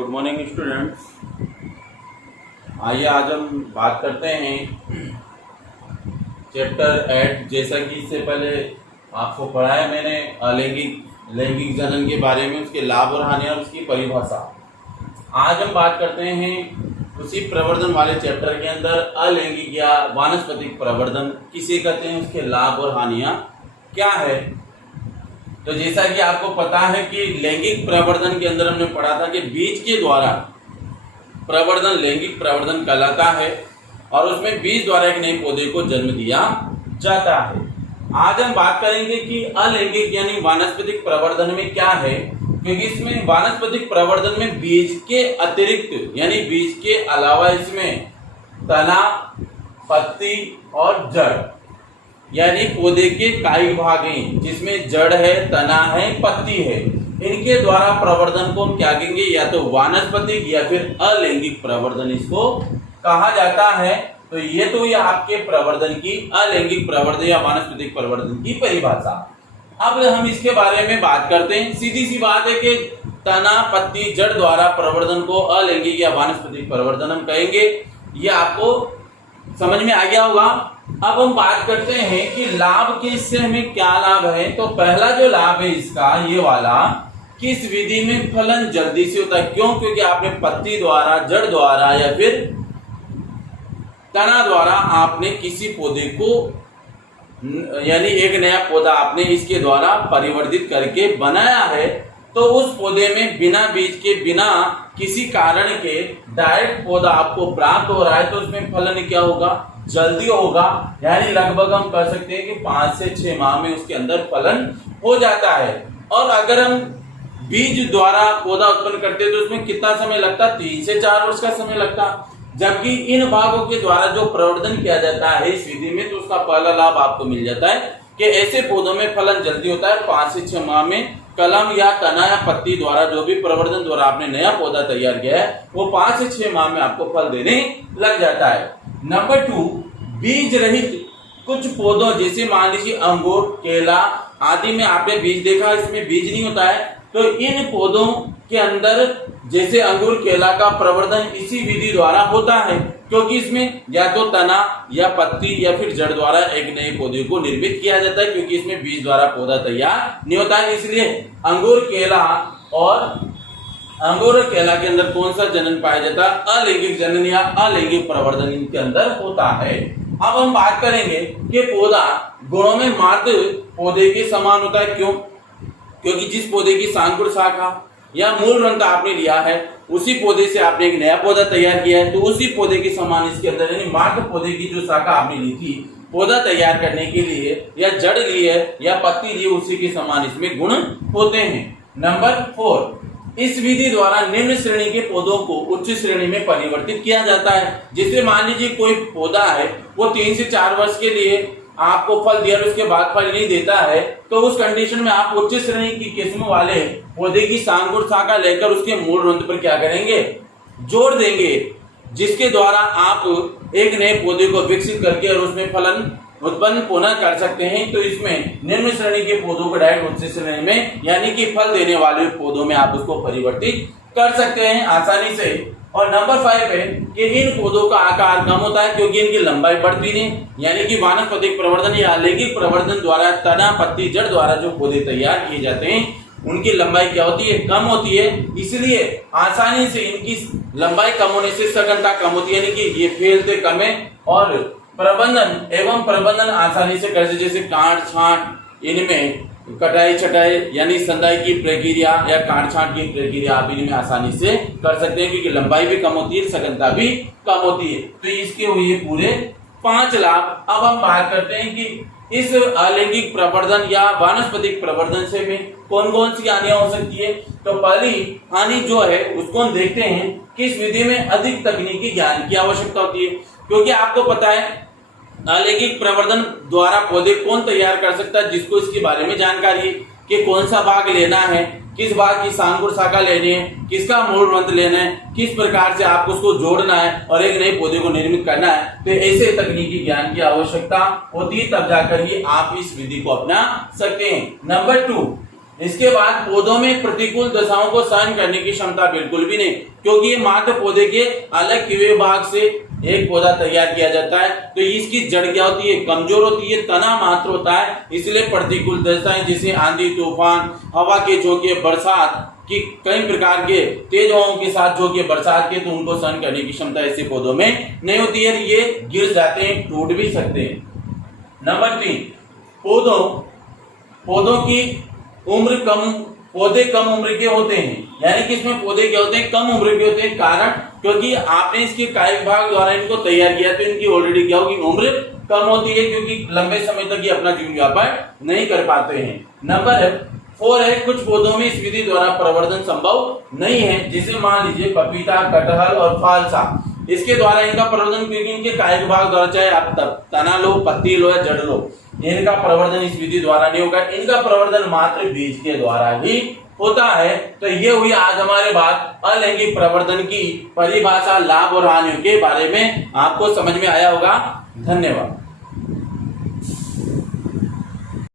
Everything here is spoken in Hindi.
Good morning students. आइए आज हम बात करते हैं चैप्टर 8। जैसा कि इससे पहले आपको पढ़ाया मैंने लैंगिक जनन के बारे में, उसके लाभ और हानि और उसकी परिभाषा। आज हम बात करते हैं उसी प्रवर्धन वाले चैप्टर के अंदर अलैंगिक या वानस्पतिक प्रवर्धन किसे कहते हैं, उसके लाभ और हानियां क्या है। तो जैसा कि आपको पता है कि लैंगिक प्रवर्धन के अंदर हमने पढ़ा था कि बीज के द्वारा प्रवर्धन लैंगिक प्रवर्धन कहलाता है और उसमें बीज द्वारा एक नए पौधे को जन्म दिया जाता है। आज हम बात करेंगे कि अलैंगिक यानी वानस्पतिक प्रवर्धन में क्या है, क्योंकि इसमें वानस्पतिक प्रवर्धन में बीज के अतिरिक्त यानी बीज के अलावा इसमें तना, पत्ती और जड़ यानी पौधे के कई भाग हैं, जिसमें जड़ है, तना है, पत्ती है। इनके द्वारा प्रवर्धन को हम क्या कहेंगे, या तो वानस्पतिक या फिर अलैंगिक प्रवर्धन इसको कहा जाता है। तो ये आपके प्रवर्धन की अलैंगिक प्रवर्धन या वानस्पतिक प्रवर्धन की परिभाषा। अब हम इसके बारे में बात करते हैं। सीधी सी बात है कि तना, पत्ती, जड़ द्वारा प्रवर्धन को अलैंगिक या वानस्पतिक प्रवर्धन हम कहेंगे। ये आपको समझ में आ गया होगा। अब हम बात करते हैं कि लाभ के इससे हमें क्या लाभ है। तो पहला जो लाभ है इसका ये वाला कि इस विधि में फलन जल्दी से होता है। क्यों? क्योंकि आपने पत्ती द्वारा, जड़ द्वारा या फिर तना द्वारा आपने किसी पौधे को यानी एक नया पौधा आपने इसके द्वारा परिवर्तित करके बनाया है। तो उस पौधे में बिना बीज के, बिना किसी कारण के डायरेक्ट पौधा आपको प्राप्त हो रहा है। तो उसमें फलन क्या होगा, जल्दी होगा। यानी लगभग हम कह सकते हैं कि 5 से 6 माह में उसके अंदर फलन हो जाता है। और अगर हम बीज द्वारा पौधा उत्पन्न करते हैं तो उसमें कितना समय लगता है, 3 से 4 वर्ष का समय लगता। जबकि इन भागों के द्वारा जो प्रवर्धन किया जाता है इस विधि में, तो उसका पहला लाभ आपको मिल जाता है कि ऐसे पौधों में फलन जल्दी होता है। 5 से 6 माह में कलम या तना या पत्ती द्वारा जो भी प्रवर्धन द्वारा आपने नया पौधा तैयार किया है वो 5 से 6 माह में आपको फल देने लग जाता है। नंबर 2, बीज रहित कुछ पौधों जैसे मान लीजिए अंगूर, केला आदि में आपने बीज देखा, इसमें बीज नहीं होता है। तो इन पौधों के अंदर जैसे अंगूर, केला का प्रवर्धन इसी विधि द्वारा होता है, क्योंकि इसमें या तो तना या पत्ती या फिर जड़ द्वारा एक नए पौधे को निर्मित किया जाता है, क्योंकि इसमें बीज द्वारा पौधा तैयार नहीं होता है। इसलिए अंगूर, केला के अंदर कौन सा जनन पाया जाता है, अलैंगिक जनन या अलैंगिक प्रवर्धन इनके अंदर होता है। अब हम बात करेंगे कि पौधा गुणों में मात्र पौधे के समान होता है। क्यों? क्योंकि जिस पौधे की सांकुर शाखा या मूल रंग आपने लिया है उसी पौधे से आपने एक नया पौधा तैयार किया है, तो उसी पौधे के समान इसके अंदर यानी मात्र पौधे की जो शाखा आपने ली थी पौधा तैयार करने के लिए, या जड़ ली है या पत्ती ली, उसी के समान इसमें गुण होते हैं। नंबर 4, इस विधि द्वारा निम्न श्रेणी के पौधों को उच्च श्रेणी में परिवर्तित किया जाता है। जैसे मान लीजिए कोई पौधा है वो 3 से 4 वर्ष के लिए आपको फल दिया और उसके बाद फल नहीं देता है, तो उस कंडीशन में आप उच्च श्रेणी की किस्म वाले पौधे की सांकुर शाखा लेकर उसके मूल रंध्र पर क्या करेंगे, जोड़ देंगे, जिसके द्वारा आप एक नए पौधे को विकसित करके और उसमें फलन उत्पन्न पुनः कर सकते हैं। तो इसमें निम्न श्रेणी के पौधों को डायरेक्ट उच्च श्रेणी में यानी कि फल देने वाले पौधों में आप उसको परिवर्तित कर सकते हैं आसानी से। और नंबर 5 है कि इन पौधों का आकार कम होता है क्योंकि इनकी लंबाई बढ़ती नहीं, यानी कि वानस्पतिक प्रवर्धन या अलैंगिक प्रवर्धन द्वारा तना, पत्ती, जड़ द्वारा जो पौधे तैयार किए जाते हैं उनकी लंबाई क्या होती है, कम होती है। इसलिए आसानी से इनकी लंबाई कम होने से सघनता कम होती है, यानी कि ये फैलते कम है और प्रबंधन आसानी से कर सकते। जैसे काट छांट, इनमें कटाई छटाई यानी संदाई की प्रक्रिया या काट छांट की प्रक्रिया आप इनमें आसानी से कर सकते हैं, क्योंकि लंबाई भी कम होती है, सघनता भी कम होती है। तो इसके हुए पूरे 5 लाभ। अब हम बात करते हैं कि इस अलैंगिक प्रवर्धन या वानस्पतिक प्रवर्धन से में कौन कौन सी हानियां हो सकती है। तो पहली हानि जो है उसको हम देखते हैं कि इस विधि में अधिक तकनीकी ज्ञान की आवश्यकता होती है, क्योंकि आपको पता है अलैंगिक प्रवर्धन द्वारा पौधे कौन तैयार कर सकता है, जिसको इसके बारे में जानकारी है कि कौन सा भाग लेना है, किस भाग की सांकुर शाखा लेनी है, किसका मूल रंध्र लेना है, किस प्रकार से आपको उसको जोड़ना है और एक नए पौधे को निर्मित करना है। तो ऐसे तकनीकी ज्ञान की आवश्यकता होती है, तब जाकर ही आप इस विधि को अपना सकते हैं। नंबर 2, इसके बाद पौधों में प्रतिकूल दशाओं को सहन करने की क्षमता बिल्कुल भी नहीं, क्योंकि ये मात्र पौधे के अलग किए हुए भाग से एक पौधा तैयार किया जाता है। तो इसकी जड़ क्या होती है, कमजोर होती है, तना मात्र होता है, इसलिए प्रतिकूल दशाएं जैसे आंधी तूफान, हवा के झोंके, बरसात की कई प्रकार के तेज हवाओं के साथ झोंके बरसात के, तो उनको सहन करने की क्षमता ऐसे पौधों में नहीं होती है, ये गिर जाते हैं, टूट भी सकते हैं। नंबर 3, पौधों की उम्र कम, पौधे कम उम्र के होते हैं, यानी कि इसमें पौधे क्या होते हैं, कम उम्र के होते हैं। कारण क्योंकि आपने इसके काय विभाग द्वारा इनको तैयार किया, तो इनकी ऑलरेडी क्या होगी, उम्र कम होती है, क्योंकि लंबे समय तक ये अपना जीवन व्यापक नहीं कर पाते हैं। नंबर 4 है, कुछ पौधों में इस विधि द्वारा प्रवर्धन संभव नहीं है, जिसे मान लीजिए पपीता, कटहल और फालसा, इसके द्वारा इनका प्रवर्धन, क्योंकि इनके काय विभाग द्वारा, चाहे आप तना लो, पत्ती लो या जड़ लो, इनका प्रवर्धन इस विधि द्वारा नहीं होगा, इनका प्रवर्धन मात्र बीज के द्वारा ही होता है। तो ये हुई आज हमारे बात अलैंगिक प्रवर्धन की परिभाषा, लाभ और हानियों के बारे में। आपको समझ में आया होगा। धन्यवाद।